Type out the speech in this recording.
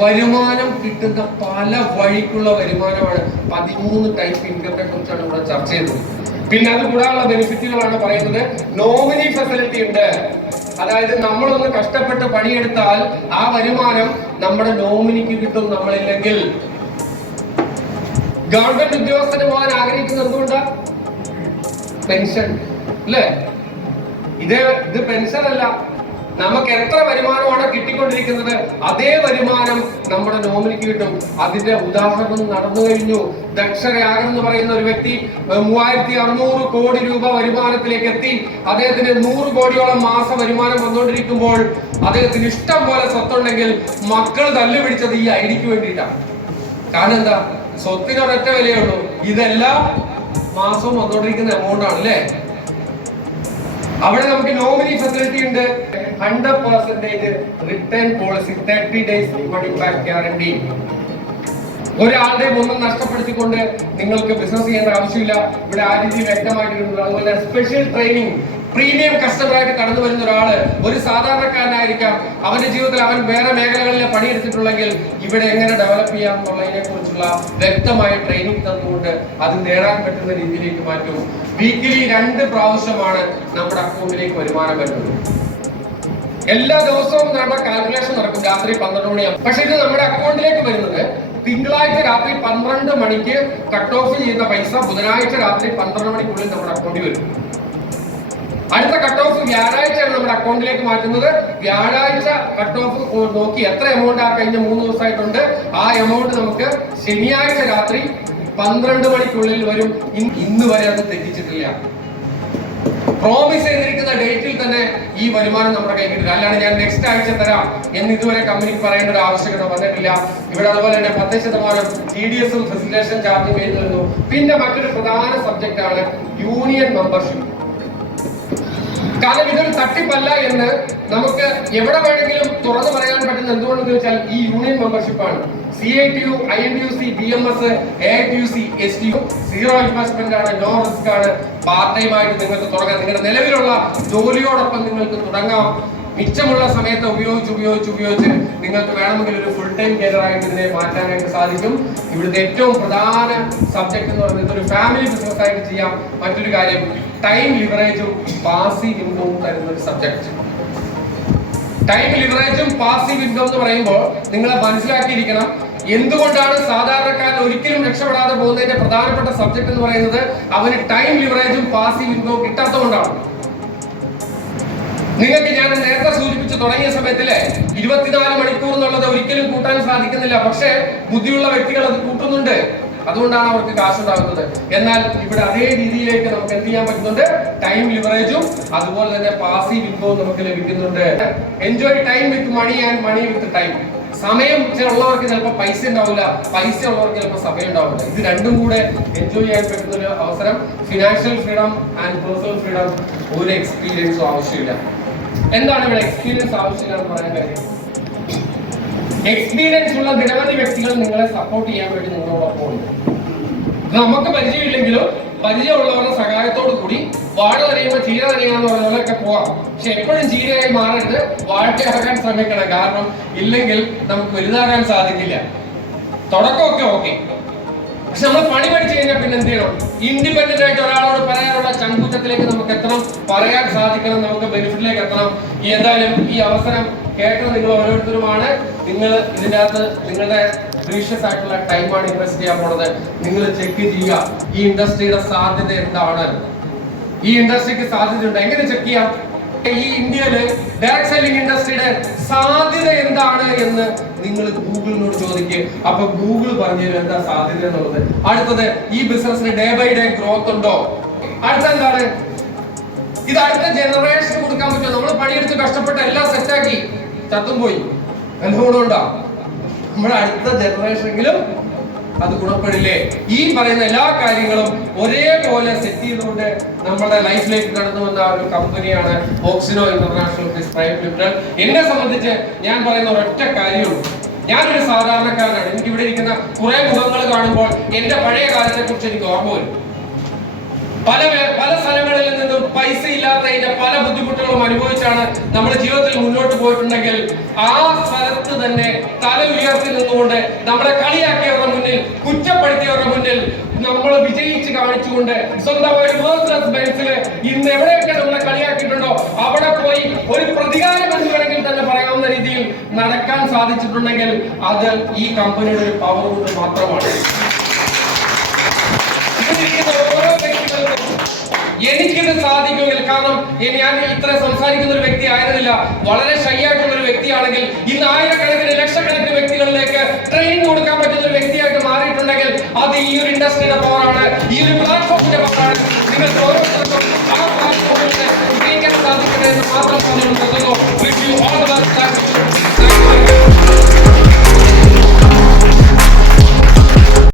വരുമാനം കിട്ടുന്ന പല വഴിക്കുള്ള വരുമാനമാണ്. 13 ടൈപ്പ് ഇൻകത്തെ കുറിച്ചാണ് ഇവിടെ ചർച്ച ചെയ്തത്. പിന്നെ അത് കൂടാനുള്ള ബെനിഫിറ്റുകളാണ് പറയുന്നത്. നോമിനി ഫെസിലിറ്റി ഉണ്ട്. അതായത് നമ്മളൊന്ന് കഷ്ടപ്പെട്ട് പണിയെടുത്താൽ ആ വരുമാനം നമ്മുടെ നോമിനിക്ക് കിട്ടും. നമ്മളില്ലെങ്കിൽ ഗവൺമെന്റ് ഉദ്യോഗസ്ഥന് പോകാൻ ആഗ്രഹിക്കുന്നത് എന്തുകൊണ്ടാ? പെൻഷൻ അല്ലേ? ഇത് പെൻഷൻ അല്ല. നമുക്ക് എത്ര വരുമാനമാണ് കിട്ടിക്കൊണ്ടിരിക്കുന്നത് അതേ വരുമാനം നമ്മുടെ നോമിനിക്ക് കിട്ടും. അതിന്റെ ഉദാഹരണം നടന്നു കഴിഞ്ഞു. ദക്ഷരാഗൻ എന്ന് പറയുന്ന ഒരു വ്യക്തി 3600 കോടി രൂപ വരുമാനത്തിലേക്ക് എത്തി. അദ്ദേഹത്തിന് 100 കോടിയോളം മാസ വരുമാനം വന്നുകൊണ്ടിരിക്കുമ്പോൾ അദ്ദേഹത്തിന് ഇഷ്ടം പോലെ സ്വത്തുണ്ടെങ്കിൽ മക്കൾ തല്ലുപിടിച്ചത് ഈ ഐഡിക്ക് വേണ്ടിയിട്ടാണ്. കാരണം എന്താ? സ്വത്തിനൊരൊറ്റ വിലയേ ഉള്ളൂ. ഇതെല്ലാം മാസവും വന്നുകൊണ്ടിരിക്കുന്ന എമൗണ്ട് ആണ് അല്ലേ? അവിടെ നമുക്ക് നോമിനി ഫെസിലിറ്റി ഉണ്ട്. 100% return policy, 30 days money back guarantee. ഒരാളുടെ ഒന്നും നഷ്ടപ്പെടുത്തിക്കൊണ്ട് നിങ്ങൾക്ക് ബിസിനസ് ചെയ്യേണ്ട ആവശ്യമില്ല. ഇവിടെ ആ രീതിയിൽ വ്യക്തമായിട്ടുണ്ട്. അതുപോലെ സ്പെഷ്യൽ ട്രെയിനിങ്, പ്രീമിയം കസ്റ്റമറായിട്ട് കടന്നു വരുന്ന ഒരാള് ഒരു സാധാരണക്കാരനായിരിക്കാം. അവന്റെ ജീവിതത്തിൽ അവൻ വേറെ മേഖലകളിൽ പണിയെടുത്തിട്ടുള്ളെങ്കിൽ ഇവിടെ എങ്ങനെ ഡെവലപ്പ് ചെയ്യാം എന്നുള്ളതിനെ കുറിച്ചുള്ള വ്യക്തമായ ട്രെയിനിങ് തന്നുകൊണ്ട് അത് നേടാൻ പറ്റുന്ന രീതിയിലേക്ക് മാറ്റും. വീക്കിലി 2 പ്രാവശ്യമാണ് നമ്മുടെ അക്കൗണ്ടിലേക്ക് വരുമാനം വരുന്നത്. എല്ലാ ദിവസവും നമ്മുടെ കാൽക്കുലേഷൻ നടക്കും രാത്രി 12 മണിയാകും. പക്ഷെ ഇത് നമ്മുടെ അക്കൗണ്ടിലേക്ക് വരുന്നത് തിങ്കളാഴ്ച രാത്രി 12 മണിക്ക് കട്ട് ഓഫ് ചെയ്യുന്ന പൈസ ബുധനാഴ്ച രാത്രി 12 മണിക്കുള്ളിൽ നമ്മുടെ അക്കൗണ്ടിൽ വരും. അടുത്ത കട്ട് ഓഫ് വ്യാഴാഴ്ചയാണ് നമ്മുടെ അക്കൗണ്ടിലേക്ക് മാറ്റുന്നത്. വ്യാഴാഴ്ച കട്ട് ഓഫ് നോക്കി എത്ര എമൗണ്ട് ആ കഴിഞ്ഞ 3 ദിവസമായിട്ടുണ്ട് ആ എമൗണ്ട് നമുക്ക് ശനിയാഴ്ച രാത്രി 12 മണിക്കുള്ളിൽ വരും. ഇന്ന് വരെ അത് തെറ്റിച്ചിട്ടില്ല. പ്രോമിസ് ചെയ്തിരിക്കുന്ന ഡേറ്റിൽ തന്നെ ഈ വരുമാനം നമ്മുടെ കയ്യിൽ കിട്ടില്ല. അല്ലാണ്ട് ഞാൻ നെക്സ്റ്റ് ആഴ്ച തരാം എന്ന് ഇതുവരെ കമ്പനിക്ക് പറയേണ്ട ഒരു ആവശ്യകത വന്നിട്ടില്ല. ഇവിടെ അതുപോലെ തന്നെ 10% TDS ഫെസിലിറ്റേഷൻ ചാർജ് വരുന്നു. പിന്നെ മറ്റൊരു പ്രധാന സബ്ജക്റ്റ് ആണ് യൂണിയൻ മെമ്പർഷിപ്പ്. കാരണം ഇതൊരു തട്ടിപ്പല്ല എന്ന് നമുക്ക് എവിടെ വേണമെങ്കിലും തുറന്നു പറയാൻ പറ്റുന്ന എന്തുകൊണ്ടെന്ന് വെച്ചാൽ ഈ യൂണിയൻ മെമ്പർഷിപ്പാണ്. CITU, INTUC, BMS, AITUC, STU zero investment ആണ്, നോ റിസ്ക് ആണ്. പാർട്ട് ടൈം ആയിട്ട് നിങ്ങൾക്ക് തുടങ്ങാം. നിങ്ങളുടെ നിലവിലുള്ള ജോലിയോടൊപ്പം നിങ്ങൾക്ക് തുടങ്ങാം. മിച്ചമുള്ള സമയത്ത് ഉപയോഗിച്ച് നിങ്ങൾക്ക് വേണമെങ്കിൽ ഒരു ഫുൾ ടൈം കരിയർ ആയിട്ട് ഇതിനെ മാറ്റാനായിട്ട് സാധിക്കും. ഇവിടുത്തെ ഏറ്റവും പ്രധാന സബ്ജക്ട് എന്ന് പറയുന്നത് ഒരു ഫാമിലി ബിസിനസ് ആയിട്ട് ചെയ്യാം. മറ്റൊരു കാര്യം ടൈം ലിവറേജും പാസീവ് ഇൻകവും തരുന്ന ഒരു സബ്ജക്ട്. ടൈം ലിവറേജും പാസീവ് ഇൻകം എന്ന് പറയുമ്പോൾ നിങ്ങൾ മനസ്സിലാക്കിയിരിക്കണം എന്തുകൊണ്ടാണ് സാധാരണക്കാരൻ ഒരിക്കലും രക്ഷപ്പെടാതെ പോകുന്നതിന്റെ പ്രധാനപ്പെട്ട സബ്ജക്ട് എന്ന് പറയുന്നത് അവന് ടൈം ലിവറേജും പാസീവ് ഇൻകവും കിട്ടാത്തതുകൊണ്ടാണ്. നിങ്ങൾക്ക് ഞാൻ നേരത്തെ സൂചിപ്പിച്ച് തുടങ്ങിയ സമയത്തിലെ 24 മണിക്കൂർ എന്നുള്ളത് ഒരിക്കലും കൂട്ടാൻ സാധിക്കുന്നില്ല. പക്ഷേ ബുദ്ധിയുള്ള വ്യക്തികൾ അത് കൂട്ടുന്നുണ്ട്. അതുകൊണ്ടാണ് അവർക്ക് കാശുണ്ടാകുന്നത്. എന്നാൽ ഇവിടെ അതേ രീതിയിലേക്ക് നമുക്ക് എന്ത് ചെയ്യാൻ പറ്റുന്നുണ്ട്? ടൈം ലിവറേജും അതുപോലെ തന്നെ പാസീവ് ഇൻകവും നമുക്ക് ലഭിക്കുന്നുണ്ട്. Enjoy time with money and money with time. സമയം ഉള്ളവർക്ക് ചിലപ്പോൾ പൈസ ഉണ്ടാവില്ല, പൈസ ഉള്ളവർക്ക് ചിലപ്പോൾ സമയം ഉണ്ടാവില്ല. ഇത് രണ്ടും കൂടെ എൻജോയ് ചെയ്യാൻ പറ്റുന്ന ഒരു അവസരം. Financial freedom and personal freedom. ഒരു എക്സ്പീരിയൻസും ആവശ്യമില്ല. എന്താണ് ഇവിടെ എക്സ്പീരിയൻസ് ആവശ്യമില്ല എന്ന് പറയാൻ കാര്യം? എക്സ്പീരിയൻസ് ഉള്ള നിരവധി വ്യക്തികൾ നിങ്ങളെ സപ്പോർട്ട് ചെയ്യാൻ വേണ്ടി നിങ്ങളോടൊപ്പം ഉണ്ട്. നമുക്ക് പരിചയമില്ലെങ്കിലും പരിചയമുള്ളവരുടെ സഹായത്തോടു കൂടി വാഴ നനയുമ്പോൾ ചീര നനയാന്ന് പറയുന്നവരൊക്കെ പോവാം. പക്ഷെ എപ്പോഴും ചീരയായി മാറരുത്, വാഴയാകാൻ ശ്രമിക്കണം. കാരണം ഇല്ലെങ്കിൽ നമുക്ക് വലുതാകാൻ സാധിക്കില്ല. തുടക്കമൊക്കെ ഓക്കെ, പക്ഷെ നമ്മൾ പണി പഠിച്ചു കഴിഞ്ഞാൽ പിന്നെ എന്ത് ചെയ്യണം? ഇൻഡിപെൻഡന്റ് ആയിട്ട് ഒരാളോട് പറയാനുള്ള ചങ്കൂറ്റത്തിലേക്ക് നമുക്ക് എത്തണം, പറയാൻ സാധിക്കണം, നമുക്ക് ബെനിഫിറ്റിലേക്ക് എത്തണം. എന്തായാലും ഈ അവസരം കേട്ടത് നിങ്ങൾ ഓരോരുത്തരുമാണ്. നിങ്ങൾ ഇതിൻ്റെ അകത്ത് നിങ്ങളുടെ പ്രീഷ്യസ് ആയിട്ടുള്ള ടൈമാണ് ഇൻവെസ്റ്റ് ചെയ്യാൻ പോണത്. നിങ്ങൾ ചെക്ക് ചെയ്യുക ഈ ഇൻഡസ്ട്രിയുടെ സാധ്യത എന്താണ്, ഈ ഇൻഡസ്ട്രിക്ക് സാധ്യതയുണ്ട്. എങ്ങനെ ചെക്ക് ചെയ്യാം? ഈ ഇന്ത്യയില് ഡയറക്ട് സെല്ലിംഗ് ഇൻഡസ്ട്രിയുടെ സാധ്യത എന്താണ് എന്ന് നിങ്ങൾ ഗൂഗിളിനോട് ചോദിക്കുക. അപ്പൊ ഗൂഗിൾ പറഞ്ഞുതരും എന്താ സാധ്യത എന്നുള്ളത്. അടുത്തത്, ഈ ബിസിനസ്സിന് ഡേ ബൈ ഡേ ഗ്രോത്ത് ഉണ്ടോ? അടുത്ത എന്താണ്, ഇത് അടുത്ത ജനറേഷന് കൊടുക്കാൻ പറ്റുമോ? നമ്മൾ പണിയെടുത്ത് കഷ്ടപ്പെട്ട് എല്ലാം സെറ്റാക്കി ചത്തും പോയി, എന്താ ഗുണമുണ്ടോ? നമ്മുടെ അടുത്ത ജനറേഷനെങ്കിലും അത് ഗുണപ്പെടില്ലേ? ഈ പറയുന്ന എല്ലാ കാര്യങ്ങളും ഒരേപോലെ സെറ്റ് ചെയ്തുകൊണ്ട് നമ്മുടെ ലൈഫിലേക്ക് കടന്നു വന്ന ഒരു കമ്പനിയാണ് ഓക്സിനോ ഇന്റർനാഷണൽ പ്രൈവറ്റ് ലിമിറ്റഡ്. എന്നെ സംബന്ധിച്ച് ഞാൻ പറയുന്ന ഒരൊറ്റ കാര്യമുള്ളൂ. ഞാനൊരു സാധാരണക്കാരനാണ്. എനിക്ക് ഇവിടെ ഇരിക്കുന്ന കുറെ മുഖങ്ങൾ കാണുമ്പോൾ എന്റെ പഴയ കാലത്തെ കുറിച്ച് എനിക്ക് ഓർമ്മ വരും. പല സ്ഥലങ്ങളിൽ നിന്നും പൈസ ഇല്ലാത്തതിന്റെ പല ബുദ്ധിമുട്ടുകളും അനുഭവിച്ചാണ് നമ്മുടെ ജീവിതത്തിൽ മുന്നോട്ട് പോയിട്ടുണ്ടെങ്കിൽ ആ സ്ഥലത്ത് തന്നെ തല ഉയർത്തി നിന്നുകൊണ്ട് നമ്മളെ കളിയാക്കിയവരുടെ മുന്നിൽ, കുറ്റപ്പെടുത്തിയവരുടെ മുന്നിൽ നമ്മൾ വിജയിച്ച് കാണിച്ചുകൊണ്ട് സ്വന്തമായി മേഴ്സിഡസ് ബെൻസില് ഇന്ന് എവിടെയൊക്കെ നമ്മളെ കളിയാക്കിയിട്ടുണ്ടോ അവിടെ പോയി ഒരു പ്രതികാരം എന്ന് വേണമെങ്കിൽ തന്നെ പറയാവുന്ന രീതിയിൽ നടക്കാൻ സാധിച്ചിട്ടുണ്ടെങ്കിൽ അത് ഈ കമ്പനിയുടെ ഒരു പവർ കൊണ്ട് മാത്രമാണ്. ഓരോ വ്യക്തികൾക്കും എനിക്കിത് സാധിക്കുമെങ്കിൽ, കാരണം ഞാൻ ഇത്ര സംസാരിക്കുന്ന ഒരു വ്യക്തി ആയിരുന്നില്ല, വളരെ ഷൈ ആയിട്ടുള്ള ഒരു വ്യക്തിയാണെങ്കിൽ ഇന്ന് ആയിരക്കണക്കിന് ലക്ഷക്കണക്കിന് വ്യക്തികളിലേക്ക് ട്രെയിനിങ് കൊടുക്കാൻ പറ്റുന്ന ഒരു വ്യക്തിയായിട്ട് മാറിയിട്ടുണ്ടെങ്കിൽ അത് ഈ ഒരു ഇൻഡസ്ട്രിയുടെ പവറാണ്, ഈ ഒരു പ്ലാറ്റ്ഫോമിന്റെ പവറാണ്. നിങ്ങൾക്ക് ഓരോ